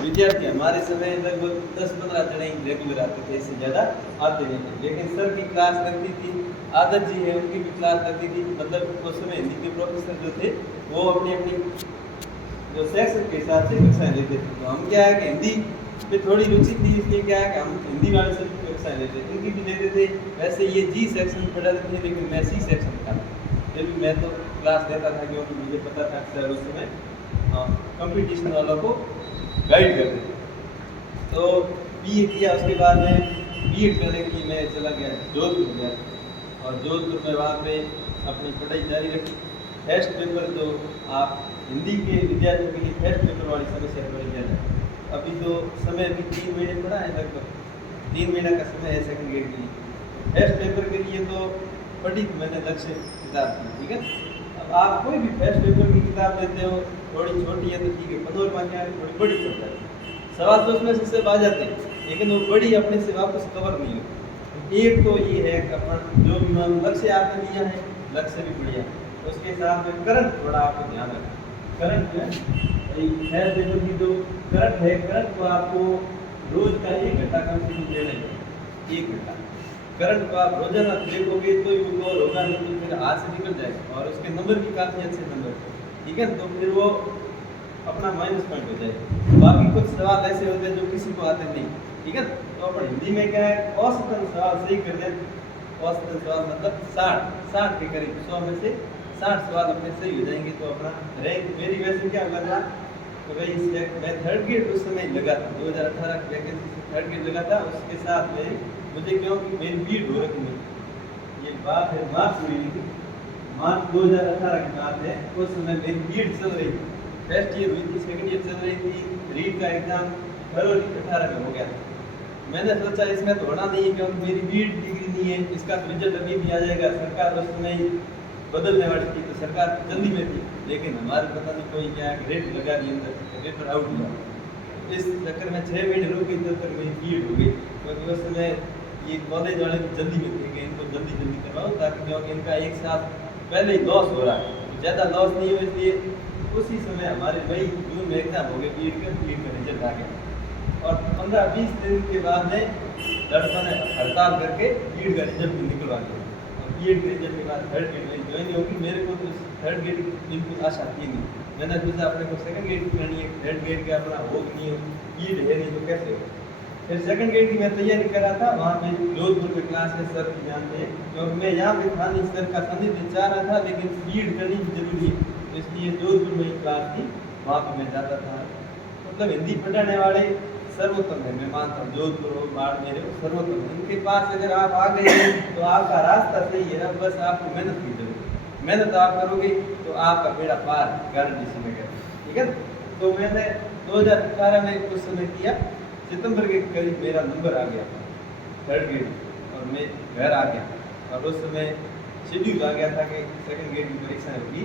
विद्यार्थी हमारे समय लगभग 10-15 जने ही रेगुलर आते थे, इससे ज़्यादा आते नहीं थे। लेकिन सर की क्लास लगती थी, आदत जी है उनकी भी क्लास लगती थी। मतलब उस समय हिंदी के प्रोफेसर जो थे वो अपनी अपनी जो सेक्शन के हिसाब से कक्षाएं लेते थे। तो हम क्या है कि हिंदी पे थोड़ी रुचि थी, इसलिए क्या है कि हम हिंदी वाले से कक्षाएं लेते थे, उनकी भी लेते थे। वैसे ये जी सेक्शन पढ़ाते थे लेकिन मैं सी सेक्शन था, फिर भी मैं तो क्लास लेता था क्योंकि मुझे पता था कि सर उस समय कंपटीशन वालों को गाइड करते थे। तो बीए किया, उसके बाद में बीएड करने के लिए मैं चला गया जोधपुर गया, और जोधपुर में वहाँ पे अपनी पढ़ाई जारी रखी। टेस्ट पेपर तो आप हिंदी के विद्यार्थियों के लिए टेस्ट पेपर वाली समस्या थोड़ी ज़्यादा है। अभी तो समय अभी 3 महीने पड़ा है, लगभग 3 महीना का समय है सेकंड ग्रेड के लिए। टेस्ट पेपर के लिए तो पढ़ी मैंने लक्ष्य किताब की, ठीक है। अब आप कोई भी टेस्ट पेपर की किताब लेते हो, थोड़ी छोटी है तो ठीक है, 15 मार्क की थोड़ी बड़ी पड़ जाती है, सवाल तो उसमें से सब आ जाते हैं, लेकिन वो बड़ी अपने से वापस कवर नहीं होती। एक तो ये है कि अपन जो भी लक्ष्य आपने लिया है, लक्ष्य भी बढ़िया, उसके साथ में करंट थोड़ा आपको ध्यान रखना। करंट जो है पेपर की जो करंट है, करंट को आपको रोज का 1 घंटा कम से कम देना है। 1 घंटा करंट को आप रोजाना देखोगे तो ही वो होगा, नहीं तो फिर हाथ से निकल जाएगा, और उसके नंबर भी काफ़ी अच्छे नंबर, ठीक है। तो फिर वो अपना माइनस पॉइंट हो जाएगा। बाकी कुछ सवाल ऐसे होते हैं जो किसी को आते नहीं, ठीक है। तो अपन हिंदी में क्या है, औसतन सवाल सही कर दें। औसतन सवाल मतलब 60 के करीब, 100 में से 60 सवाल अपने सही हो जाएंगे तो अपना रैंक। मेरी वैसे क्या लगा तो भाई मैं थर्ड ग्रेड उस समय लगा था, 2018 की वैकेंसी से थर्ड ग्रेड लगा था। उसके साथ में मुझे क्योंकि मेरी बीएड हो रखी है, ये बात है मार्च महीने की, मार्च 2018 की बात है। उस समय मेरी बीएड चल रही थी, फर्स्ट ईयर हुई थी, सेकंड ईयर चल रही थी। रीट का एग्जाम फरवरी 18 में हो गया था। मैंने सोचा इसमें तो होना नहीं है क्योंकि मेरी बीएड डिग्री नहीं है, इसका तो रिजल्ट अभी भी आ जाएगा। सरकार उस समय बदलने वाली थी तो सरकार जल्दी में थी, लेकिन हमारे पता नहीं कोई क्या ग्रेड लगा दी अंदर, पेपर आउट हुआ। इस चक्कर में 6 महीने रुक गई, तब तक मेरी बीएड हो गई। क्योंकि उस समय ये कॉलेज वाले भी जल्दी में थे कि इनको जल्दी जल्दी करवाओ, ताकि क्योंकि इनका एक साथ पहले ही लॉस हो रहा है, ज़्यादा लॉस नहीं हो, इसलिए उसी समय हमारे मई जून में एग्जाम हो गए बीएड का रिजल्ट आ गया। और 15-20 दिन के बाद में लड़कों ने हड़ताल करके बीएड का रिजल्ट निकलवा दिया। और बीएड के रिजल्ट के बाद थर्ड ग्रेड में ज्वाइन होगी। मेरे को तो थर्ड ग्रेड बिल्कुल आशा थी नहीं, मैंने सोचा अपने को सेकंड ग्रेड की करनी है, थर्ड ग्रेड का अपना हो नहीं हो, बीएड है नहीं तो कैसे हो। फिर सेकंड ग्रेड की मैं तैयारी कर रहा था, वहाँ पे जोधपुर में क्लास है, सर की जानते हैं, क्योंकि मैं यहाँ पे था नहीं, सर का सानिध्य चाह रहा था, लेकिन बीएड करनी भी जरूरी है, तो इसलिए जोधपुर में ही क्लास थी, वहाँ पे मैं जाता था। मतलब हिंदी पढ़ाने वाले सर्वोत्तम है, मैं मानता हूँ। जोधपुर हो, बाड़मेर हो, सर्वोत्तम है। इनके पास अगर आप आ गए हैं तो आपका रास्ता सही है, बस आपको मेहनत की जरूरत है। मेहनत आप करोगे तो आपका बेड़ा पार, गारंटी से मैं कहता हूँ, ठीक है। तो मैंने 2018 में कुछ समय किया, सितंबर के करीब मेरा नंबर आ गया थर्ड ग्रेड, और मैं घर आ गया। और उस समय शेड्यूल आ गया था कि सेकंड ग्रेड की परीक्षा होगी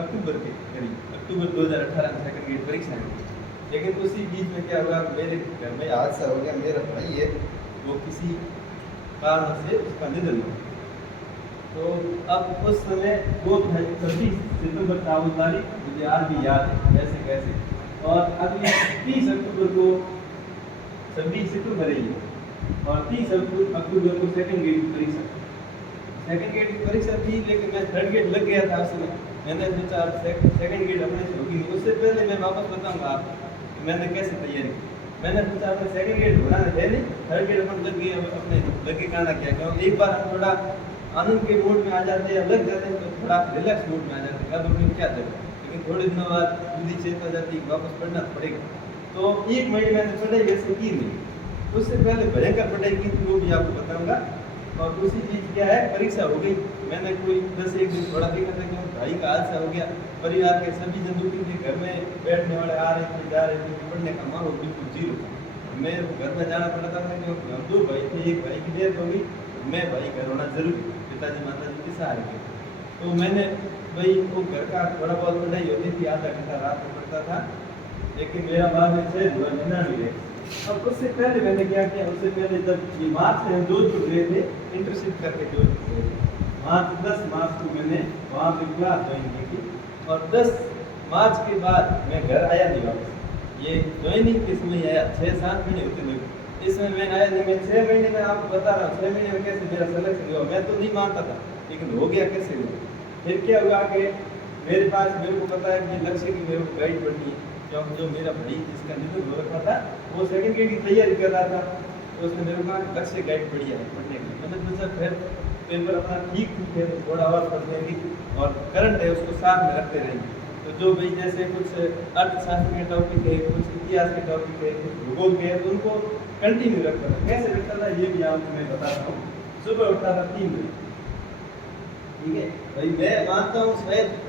अक्टूबर के करीब, अक्टूबर 2018 में सेकंड ग्रेड परीक्षा होगी। लेकिन उसी बीच में क्या हुआ, मेरे घर में हादसा हो गया। मेरा भाई है वो किसी कारण से उसका निधन हो गया। तो अब उस समय वो 26 सितंबर था, वो तारीख मुझे आज भी याद है कैसे कैसे। और अगले 30 अक्टूबर को 26 सितंबर है ये, और 30 अक्टूबर को सेकंड ग्रेड की परीक्षा, सेकंड ग्रेड की परीक्षा थी। लेकिन मैं थर्ड ग्रेड लग गया था उस समय, मैंने सोचा सेकंड ग्रेड अपने से होगी नहीं। उससे पहले मैं वापस बताऊंगा आपको मैंने कैसे तैयारी की। मैंने सोचा अपने सेकंड ग्रेड होना है नहीं, थर्ड ग्रेड अपन लग गए, अपने लग के करना क्या, क्योंकि एक बार हम थोड़ा आनंद के मूड में आ जाते हैं, लग जाते हैं तो थोड़ा रिलैक्स मूड में आ जाते हैं, अब अपनी क्या चल, लेकिन थोड़े दिनों बाद बुद्धि चेत हो जाती है, वापस पढ़ना पड़ेगा। तो 1 महीने मैंने पढ़ाई वैसे की नहीं, उससे पहले भयंकर पढ़ाई की थी, वो भी आपको बताऊंगा। और दूसरी चीज़ क्या है, परीक्षा हो गई, मैंने कोई 10-1 दिन थोड़ा देखा था कि भाई का हादसा हो गया, परिवार के सभी जन दुखी थे, घर में बैठने वाले आ रहे थे जा रहे थे, पढ़ने का माहौल बिल्कुल जीरो। मैं घर में जाना पड़ता था क्योंकि हम 2 भाई थे, एक भाई की डेथ हो गई, मैं भाई घर होना जरूरी, पिताजी माताजी के सहारे थे। तो मैंने भाई वो घर का थोड़ा बहुत पढ़ाई होती थी, आधा घंटा रात में पढ़ता था, लेकिन मेरा बाद में 6 हुआ जितना भी रहे। अब उससे पहले मैंने क्या किया, उससे पहले जब ये मार्च में जोधपुर गए थे, इंटर्नशिप करके जोधपुर गए थे, मार्च 10 मार्च को मैंने वहाँ पे क्लास ज्वाइन की थी। और 10 मार्च के बाद मैं घर आया नहीं वापस, ये ज्वाइनिंग के समय आया 6-7 महीने होते लगे, इसमें मैं आया नहीं। मैं 6 महीने में आपको बता रहा हूँ 6 महीने में कैसे मेरा सिलेक्शन हुआ, मैं तो नहीं मानता था, लेकिन हो गया कैसे हुआ। फिर क्या हुआ कि मेरे पास, मेरे को पता है कि लक्ष्य की मेरे को गाइड पढ़नी है, क्योंकि जो मेरा भाई जिसका निधन हो रखा था वो सेकंड ग्रेड की तैयारी कर रहा था, तो उसने मेरे को कहा लक्ष्य गाइड पढ़िया है पढ़ने के लिए। मैंने सोचा फिर पेपर अपना ठीक है तो थोड़ा और पढ़ लेंगे, और करंट है उसको साथ में रखते रहेंगे। तो जो भाई जैसे कुछ अर्थशास्त्र के टॉपिक है, कुछ इतिहास के टॉपिक है, कुछ भूगोल के है, तो उनको कंटिन्यू रखता था। कैसे रखता था ये भी आपको मैं बताता हूँ। सुबह उठता था 3 बजे, ठीक है भाई। मैं मानता हूँ शायद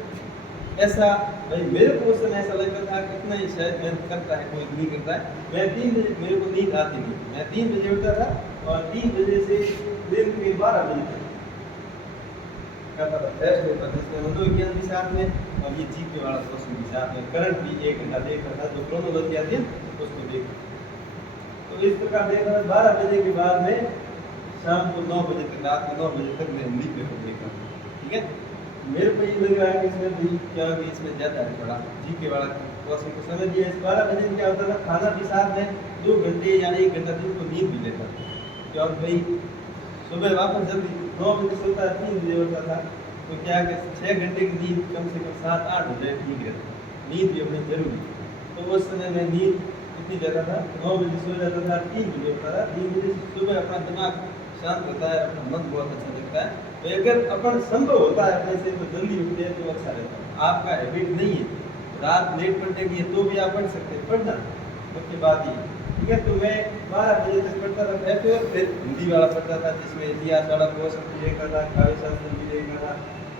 ऐसा, भाई मेरे को उस समय ऐसा लगता था कि इतना ही शायद मेहनत करता है कोई नहीं करता है। मैं 3 बजे, मेरे को नींद आती नहीं, मैं 3 बजे उठता था और 3 बजे से दिन के 12 बजे तक करता था टेस्ट होता था, जिसमें मनोविज्ञान भी साथ में और ये जीके वाला क्वेश्चन भी साथ में, करंट भी 1 घंटा देखता था, जो क्रोनोलॉजी आती है उसको देखता। तो इस प्रकार देखा 12 बजे के बाद में शाम को 9 बजे तक, रात को 9 बजे तक मैं हिंदी पेपर देखा, ठीक है। मेरे को ये लग रहा है कि इसमें भी क्या कि इसमें ज़्यादा है थोड़ा जीके वाला क्वेश्चन को समझ लिया। इस 12 बजे क्या होता था, खाना भी साथ में 2 घंटे या 1 घंटा दिन को नींद भी लेता था, क्योंकि भाई सुबह वापस जल्दी 9 बजे सोता है, 3 बजे उठता था, तो क्या कि 6 घंटे की नींद कम से कम 7-8 हो जाए ठीक रहता, नींद भी अपनी जरूरी। तो उस समय मैं नींद इतनी ज़्यादा था, 9 बजे सो जाता था, 3 बजे उठता था। 3 बजे सुबह अपना दिमाग शांत होता है, अपना मन बहुत अच्छा लगता है। तो अगर अपन संभव होता है अपने से तो जल्दी उठते हैं तो अच्छा रहता है। आपका हैबिट नहीं है रात लेट पढ़ने की है तो भी आप पढ़ सकते हैं, पढ़ना उसके बाद ही, ठीक है। तो मैं 12 बजे तक पढ़ता था, फिर हिंदी वाला पढ़ता था, जिसमें इतिहास वाला क्वेश्चन भी देखा था, काव्य शास्त्र भी देखा था,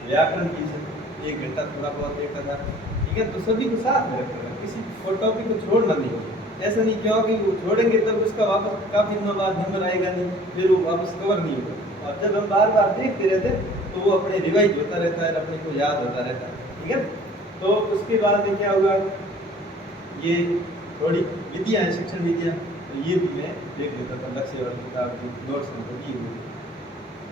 व्याकरण भी 1 घंटा थोड़ा बहुत देखा था, ठीक है। तो सभी को साथ में रखता था, किसी को टॉपिक को छोड़ना नहीं। ऐसा नहीं क्योंकि वो छोड़ेंगे तब उसका वापस काफ़ी दिनों बाद नंबर आएगा नहीं, फिर वो वापस कवर नहीं होगा। और जब हम बार बार देखते रहते तो वो अपने रिवाइज होता रहता है, अपने को याद होता रहता है, ठीक है। तो उसके बाद में क्या हुआ, ये थोड़ी विधियाँ है, शिक्षण विधियाँ, तो ये भी मैं देख लेता था लक्ष्य और किताब की नोट्स में बनी हुई।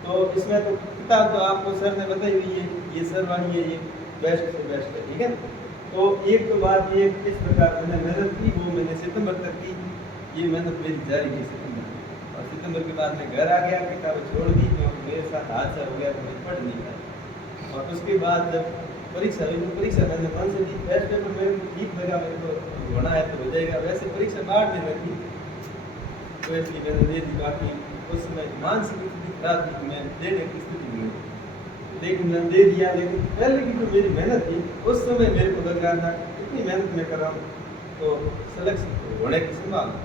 तो इसमें तो किताब तो आपको सर ने बताई हुई है, ये सर वाली है, ये बेस्ट से बेस्ट है, ठीक है। तो एक तो बात ये किस प्रकार मैंने मेहनत की, वो मैंने सितंबर तक की, ये मेहनत मेरी जारी की सितंबर, और सितंबर के बाद मैं घर आ गया, किताबें छोड़ दी क्योंकि मेरे साथ हादसा हो गया तो मैं पढ़ नहीं पाया। और उसके बाद जब परीक्षा हुई तो परीक्षा मैंने मन से दी, फर्स्ट पेपर मेरे को ठीक लगा, मेरे को होना है तो हो जाएगा। वैसे परीक्षा बाद में थी तो इसलिए मैंने दे दी। बाकी उस समय मानसिक स्थिति खराब थी, मैं देने की स्थिति में, लेकिन मैंने दे दिया। लेकिन पहले की जो मेरी मेहनत थी उस समय मेरे को लग रहा था इतनी मेहनत मैं कर रहा हूँ तो सिलेक्शन होने की संभावना,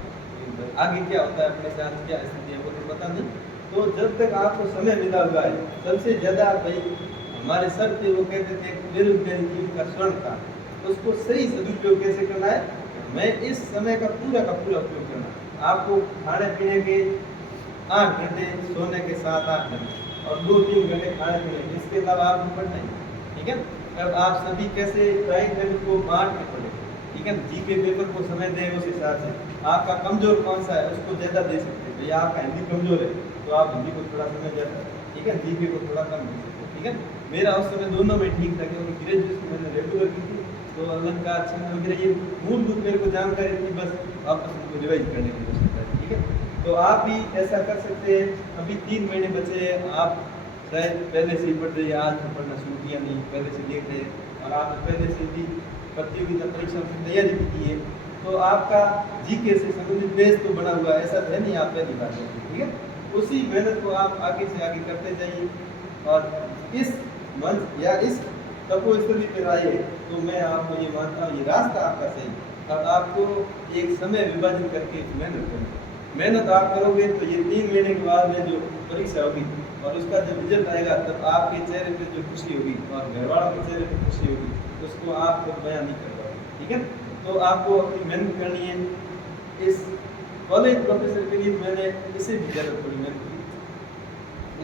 आगे क्या होता है अपने साथ क्या स्थिति है वो तो पता नहीं। तो जब तक आपको समय मिला हुआ है, सबसे ज़्यादा भाई हमारे सर थे वो कहते थे बेरोजगारी जीवन का स्वर्ण था, उसको सही सदुपयोग कैसे करना है, मैं इस समय का पूरा उपयोग करना। आपको खाने पीने के 8 घंटे, सोने के 7-8 घंटे और 2-3 घंटे खाने पीने, इसके अलावा आपको पढ़ना ही, ठीक है। अब आप सभी कैसे टाइम टेबल को बांट के पढ़ें, ठीक है। जीके पेपर को समय दें उस हिसाब से, आपका कमजोर कौन सा है उसको ज़्यादा दे सकते हैं। भैया आपका हिंदी कमजोर है तो आप हिंदी को थोड़ा समय ज़्यादा, ठीक है, जीके को थोड़ा कम दे सकते हैं, ठीक है। मेरा उस समय दोनों में ठीक था क्योंकि ग्रेजुएशन मैंने रेगुलर की थी, तो अलंकार छंद वगैरह ये मूलभूत मेरे को जानकारी थी, बस वापस उनको रिवाइज करने की आवश्यकता है, ठीक है। तो आप भी ऐसा कर सकते हैं। अभी 3 महीने बचे हैं, आप शायद पहले से ही पढ़ रहे हैं, आज तो पढ़ना शुरू किया नहीं, पहले से देख रहे हैं, और आप पहले से भी प्रतियोगिता परीक्षा की तैयारी भी की है, तो आपका जीके से संबंधित बेस तो बना हुआ है, ऐसा है नहीं आप पहली बार करेंगे, ठीक है। उसी मेहनत को आप आगे से आगे करते जाइए, और इस मंच या इस तपोस्थली पर आइए तो मैं आपको ये मानता हूँ ये रास्ता आपका सही। अब आपको एक समय विभाजन करके मेहनत करनी, मेहनत आप करोगे तो ये 3 महीने के बाद में जो परीक्षा होगी और उसका जब रिजल्ट आएगा तब आपके चेहरे पे जो खुशी होगी और घर वालों के चेहरे पे खुशी होगी, उसको आप बयान नहीं कर पाओगे, ठीक है। तो आपको अपनी मेहनत करनी है। इस कॉलेज प्रोफेसर के लिए मैंने इसे भी ज़्यादा थोड़ी मेहनत की,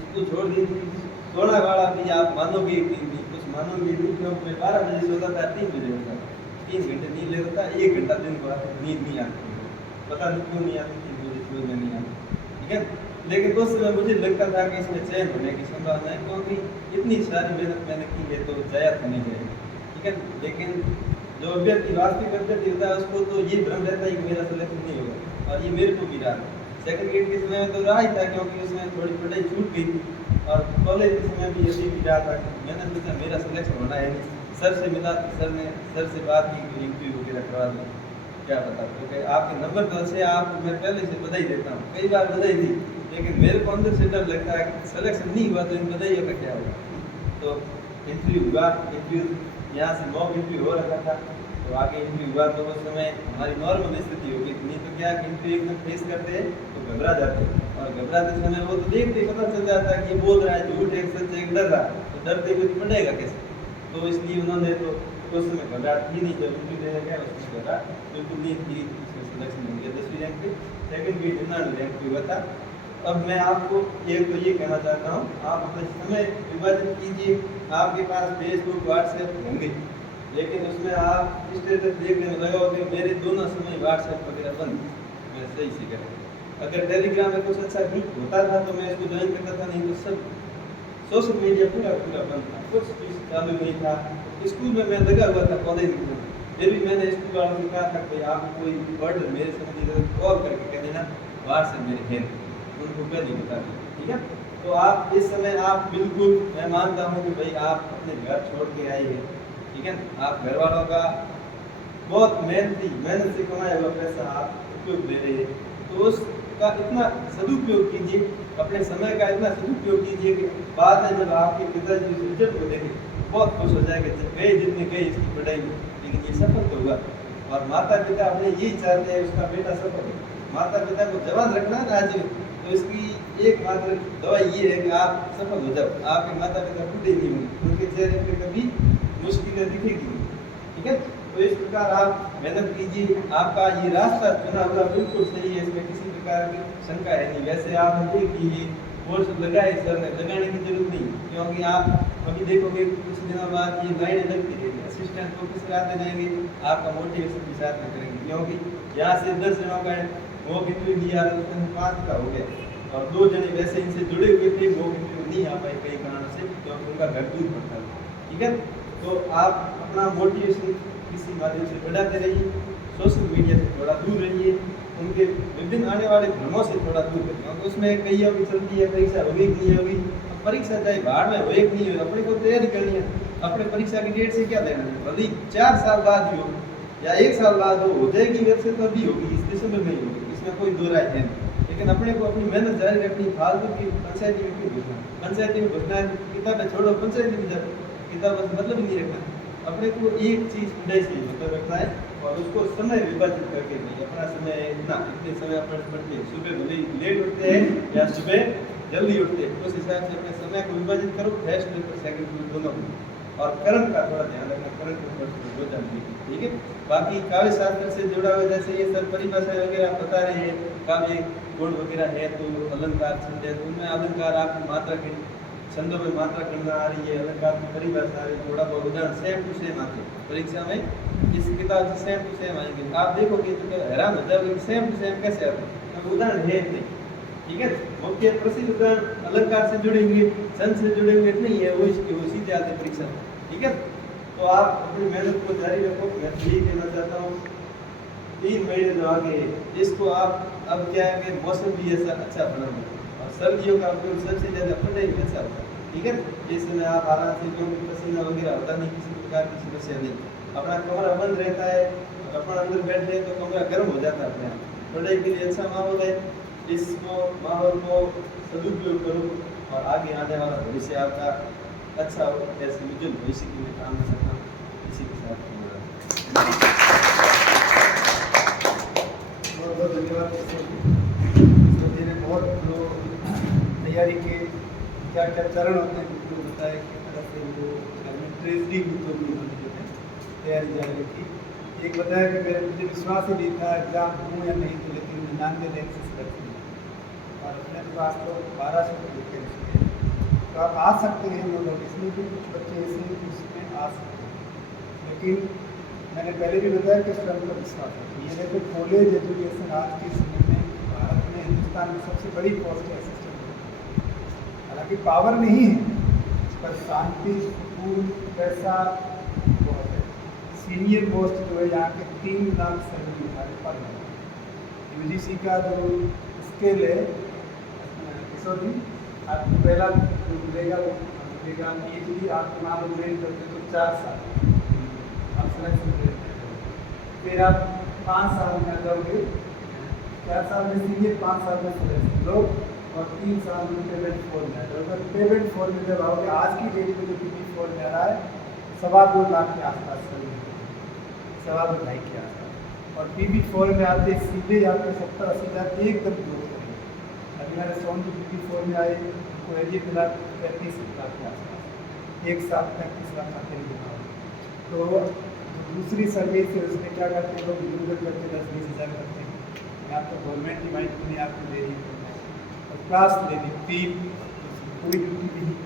इसको छोड़ दी थी। सोना वाला भी आप मानोगे कि कुछ मानोगे नहीं, क्योंकि मैं 12 बजे सोता था, 3 बजे उठता था, 3 घंटे नींद लेता था, 1 घंटा दिन को नींद नहीं आती, पता नहीं क्यों नहीं आती थी, मुझे समझ में नहीं आती, ठीक है। लेकिन उस समय मुझे लगता था कि इसमें चयन होने की संभावना है, क्योंकि इतनी सारी मेहनत मैंने की है तो जाया तो नहीं जाएगी, ठीक है। लेकिन जो अभ्यर्थी वास्तविक अभ्यर्थी होता है उसको तो ये भ्रम रहता है कि मेरा सिलेक्शन नहीं होगा, और ये मेरे को भी रहा। सेकंड ग्रेड के समय में तो रहा ही था, क्योंकि उसमें थोड़ी पढ़ाई छूट गई थी, और कॉलेज के समय भी अभी भी रहा था। मैंने सोचा मेरा सिलेक्शन होना है नहीं, सर से मिला तो सर से बात की कि इंटरव्यू वगैरह करवा दूँ, क्या पता, क्योंकि आपके नंबर तो अच्छे, आप मैं पहले से बधाई देता हूँ, कई बार बधाई दी, लेकिन मेरे को अंदर से डर लगता है कि सिलेक्शन नहीं हुआ तो इन बधाइयों का क्या होगा। तो इंटरव्यू हुआ, इंटरव्यू यहाँ से मॉक इंटरव्यू हो रखा था, तो आगे इंटरव्यू हुआ तो उस समय हमारी नॉर्मल स्थिति होगी, नहीं तो क्या इंटरव्यू एकदम फेस करते हैं तो घबरा जाते हैं, और घबराते समय वो तो देखते पता चल जाता है कि ये बोल रहा है झूठ है सच है, डर रहा है, तो डरते कुछ पड़ेगा कैसे। तो इसलिए उन्होंने तो उस समय घबराहट थी नहीं, जब इंटरव्यू देने गया उसमें घबराहट बिल्कुल नहीं थी, उसमें सिलेक्शन हो गया 10वीं रैंक पे, सेकंड भी 99 रैंक पे हुआ था। अब मैं आपको एक तो ये कहना चाहता हूँ, आप अपना समय विभाजित कीजिए, आपके पास फेसबुक व्हाट्सएप होंगे, लेकिन उसमें आप स्टेटस देखने में लगाओगे मेरे दोनों समय व्हाट्सएप वगैरह बंद, मैं सही से करें। अगर टेलीग्राम में कुछ अच्छा ग्रुप होता था तो मैं इसको ज्वाइन करता था, नहीं तो सब सोशल मीडिया पूरा बंद था, कुछ भी चालू नहीं था। स्कूल में मैं लगा हुआ था कॉलेज में, फिर भी मैंने स्कूल वालों से कहा था कोई आप कोई वर्ड मेरे समझिए कॉल करके कह देना व्हाट्सएप मेरे हैं, उनको पहले बता दें, ठीक है। तो आप इस समय आप बिल्कुल, मैं मानता हूँ कि भाई आप अपने घर छोड़ के आए हैं, ठीक है, आप घर वालों का बहुत मेहनत से कमाया हुआ पैसा आप उपयोग दे रहे हैं, तो उसका इतना सदुपयोग कीजिए, अपने समय का इतना सदुपयोग कीजिए कि बाद में जब आपके पिताजी उस रिजल्ट को देखें बहुत खुश हो जाएगा, जब गए जितने गए इसकी पढ़ाई में, लेकिन ये सफल तो हुआ। और माता पिता अपने यही चाहते हैं उसका बेटा सफल हो, माता पिता को जवान रखना है आज, तो इसकी एकमात्र दवाई ये है कि आप सफल हो जाओ, आपके माता पिता बूढ़े नहीं होंगे, उनके चेहरे पे कभी मुश्किलें दिखेगी, ठीक है। तो इस प्रकार आप मेहनत कीजिए, आपका ये रास्ता चुना हुआ बिल्कुल सही है, इसमें किसी प्रकार की शंका है नहीं। वैसे आप देख लीजिए कोर्स लगाए सर ने, लगाने की जरूरत नहीं, क्योंकि आप अभी देखोगे कुछ दिनों बाद ये लाइनें लगती रहेगी, असिस्टेंट प्रोफेसर आते जाएंगे, आपका मोटिवेशन भी साथ में करेंगे, क्योंकि यहाँ से 10 जनों का वो इंटरव्यू दिया तो उसमें 5 का हो गया, और 2 जने वैसे इनसे जुड़े हुए थे, वो इंटरव्यू नहीं आ पाए कई कारणों से, क्योंकि उनका घर दूर पड़ता था, ठीक है। तो आप अपना मोटिवेशन किसी माध्यम से बढ़ाते रहिए, सोशल मीडिया से थोड़ा दूर रहिए, उनके विभिन्न आने वाले भ्रमों से थोड़ा दूर रहिए, क्योंकि उसमें कई अभी चलती है परीक्षा होगी कि नहीं होगी, परीक्षा चाहे बाहर में हो एक नहीं हो, अपने को तैयारी करनी है, अपने परीक्षा की डेट से क्या देना है, भले 4 साल बाद ही हो या 1 साल बाद हो जाएगी, वैसे तो अभी होगी, इस दिसंबर में ही होगी, इसमें कोई दो राय है नहीं, लेकिन अपने को अपनी मेहनत जारी रखनी, फालतू की पंचायती में क्यों घुसना, पंचायती में घुसना है किताबें छोड़ो, पंचायती में जाओ, किताब मतलब ही नहीं रखना, अपने को एक चीज़ पढ़ाई से मतलब रखना है, और उसको समय विभाजित करके नहीं, अपना समय इतने समय अपन पढ़ते हैं, सुबह भले लेट उठते हैं या सुबह जल्दी उठते हैं, उस हिसाब से अपने समय को विभाजित करो, फर्स्ट पेपर सेकंड पेपर दोनों को, और करंट का थोड़ा ध्यान रखना, करंट पेपर हो जाती है, ठीक है। बाकी काव्य शास्त्र से जुड़ा हुआ जैसे ये सब परिभाषाएं वगैरह आप बता रहे हैं, काव्य गुण वगैरह है, तो अलंकार छंद है, तो उनमें अलंकार आपकी मात्रा के छंदों में मात्रा गणना आ रही है, अलंकार की परिभाषा आ रही है, थोड़ा बहुत उदाहरण सेम टू सेम आते हैं परीक्षा में, इस किताब से सेम टू सेम आएंगे, आप देखोगे तो हैरान हो जाओगे सेम टू सेम कैसे आते हैं, उदाहरण है नहीं, ठीक है। मुख्य प्रसिद्ध उदाहरण अलंकार से जुड़े हुए, छंद से जुड़े हुए नहीं है, वो इसके वो सीधे आते परीक्षा में, ठीक है। तो आप अपनी मेहनत को जारी रखो, मैं यही कहना चाहता हूँ। 3 महीने जो आगे इसको आप, अब क्या है कि मौसम भी ऐसा अच्छा बना हुआ है, और सर्दियों का उपयोग सबसे ज़्यादा पढ़ाई में अच्छा होता है, ठीक है। इस समय आप आराम से, क्योंकि पसीना वगैरह होता नहीं, किसी प्रकार की समस्या नहीं, अपना कमरा बंद रहता है, अपना अंदर बैठे तो कमरा गर्म हो जाता है अपने आप, पढ़ाई के लिए अच्छा माहौल है, इसको माहौल को सदुपयोग करो, और आगे आने वाला भविष्य आपका अच्छा हो, ऐसे उज्जवल भविष्य के लिए काम कर सकता हूँ, इसी के साथ बहुत बहुत धन्यवाद। जी ने बहुत जो तैयारी के क्या क्या चरण होते हैं उनको बताया, किस तरह से वो ट्रेजरी जो भी होते हैं तैयारी जारी रखी। एक बताया कि मुझे विश्वास ही नहीं था एग्जाम दूँ या नहीं, तो लेकिन 99 रैंक से सिलेक्शन हुआ, और अपने पास तो 1200 लेकर इसमें, तो आप आ सकते हैं, मतलब इसमें भी कुछ बच्चे ऐसे हैं कि उसमें आ सकते हैं, लेकिन मैंने पहले भी बताया कि स्वयं का विश्वास है। ये देखो कॉलेज एजुकेशन आज के समय में भारत में, हिंदुस्तान में सबसे बड़ी पोस्ट है असिस्टेंट, हालांकि पावर नहीं है पर शांति, सुकून, पैसा बहुत है, सीनियर पोस्ट जो है यहाँ के 3 लाख सैलरी हमारे पर यूजीसी का जो स्केल है किशोर जी, आपको पहला जो मिलेगा वो मिलेगा PhD आपके मान लो ग्रेड करते तो 4 साल आप सिलेक्शन करते हैं, फिर आप 5 साल में आ जाओगे, 4 साल में सीनियर, 5 साल में सिलेक्शन लो और 3 साल में पेमेंट 4 में आ जाओ। अगर पेमेंट 4 में जब आओगे, आज की डेट में जो PP 4 में आ रहा है 2.25 लाख के आसपास, 2.25 लाख के आसपास, और PP 4 में आते सीधे आपको 70-80 हज़ार एकदम ग्रोथ करेंगे। अभी मैंने सोन जो PP 4 में आए उनको एज मिला 35 लाख के आसपास, एक साथ 35 लाख आते हैं। तो जो दूसरी सर्विस है उसमें क्या करते हैं लोग, इधर करते 10-20 हज़ार करते हैं, यहाँ तो गवर्नमेंट की माइंड नहीं आपको दे रही है और क्लास दे दी 3, कोई ड्यूटी नहीं।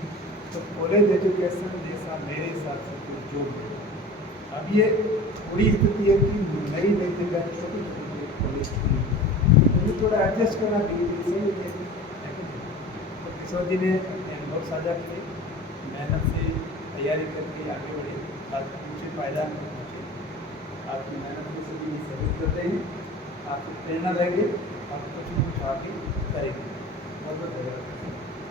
तो कॉलेज एजुकेशन जैसा मेरे हिसाब से कोई जॉब है। अब ये थोड़ी स्थिति है कि नई नई जगह छोटी छोटी कॉलेज की, तो थोड़ा एडजस्ट करना सही है। तो किशोर जी ने अपने अनुभव साझा किए, मेहनत से तैयारी करके आगे बढ़े, ताकि ऊँचे पायदान पर पहुँचे। आपकी मेहनत से भी सहयोग करते हैं, आपको प्रेरणा देंगे, आप कुछ आगे करेंगे। बहुत बहुत धन्यवाद।